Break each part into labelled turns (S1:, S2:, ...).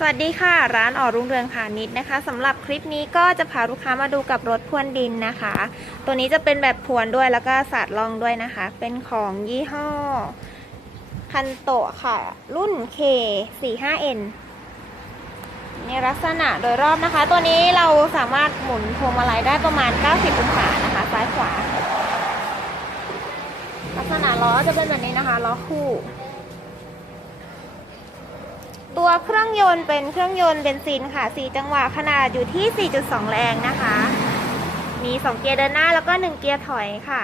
S1: สวัสดีค่ะ ร้านออรุ่งเรืองพาณิชย์นะคะสำหรับคลิปนี้ก็จะพาลูกค้ามาดูกับรถพรวนดินนะคะ ตัวนี้จะเป็นแบบพรวนด้วยแล้วก็สาดรองด้วยนะคะ เป็นของยี่ห้อคันโตะค่ะ รุ่น K 4 5 N ในลักษณะโดยรอบนะคะ ตัวนี้เราสามารถหมุนพวงมาลัยได้ประมาณ 90 องศานะคะ ซ้ายขวา ลักษณะล้อจะเป็นแบบนี้นะคะล้อคู่ ตัวเครื่องยนต์เป็นเครื่องยนต์เบนซินค่ะ 4 จังหวะขนาดอยู่ที่ 4.2 แรงนะคะ มี 2 เกียร์เดินหน้าแล้วก็ 1 เกียร์ถอยค่ะ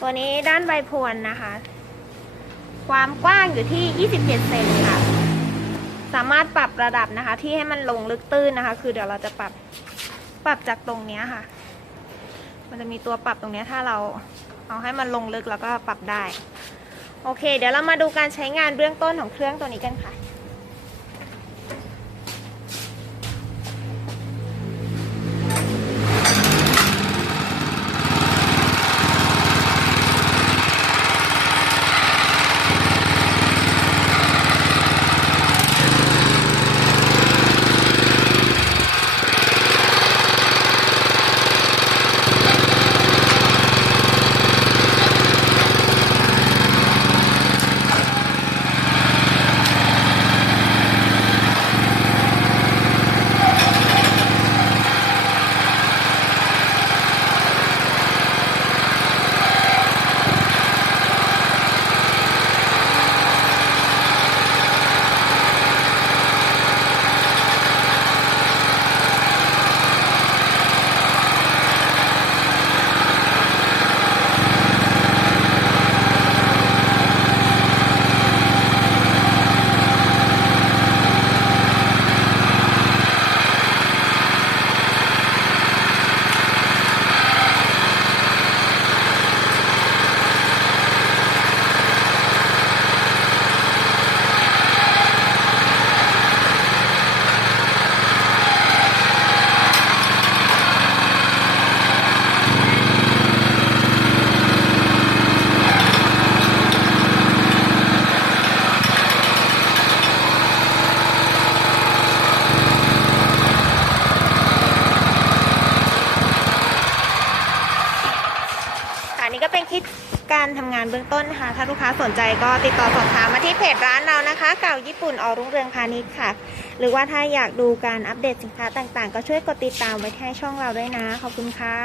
S1: ตัวนี้ด้านใบพวนนะคะ ความกว้างอยู่ที่ 27 เซนค่ะ สามารถปรับระดับนะคะ ที่ให้มันลงลึกตื้นนะคะ คือเดี๋ยวเราจะปรับปรับจากตรงนี้ค่ะ มันจะมีตัวปรับตรงนี้ถ้าเราเอาให้มันลงลึกแล้วก็ปรับได้ โอเค เดี๋ยวเรามาดูการใช้งานเบื้องต้นของเครื่องตัวนี้กันค่ะ ค่ะนี่ก็ เป็นคลิปการทำงานเบื้องต้นนะคะ ถ้าลูกค้าสนใจก็ติดต่อสอบถามมาที่เพจร้านเรานะคะ เก่าญี่ปุ่นออรุ่งเรืองพาณิชย์ค่ะ หรือว่าถ้าอยากดูการอัปเดตสินค้าต่างๆ ก็ช่วยกดติดตามไว้ให้ช่องเราด้วยนะ ขอบคุณค่ะ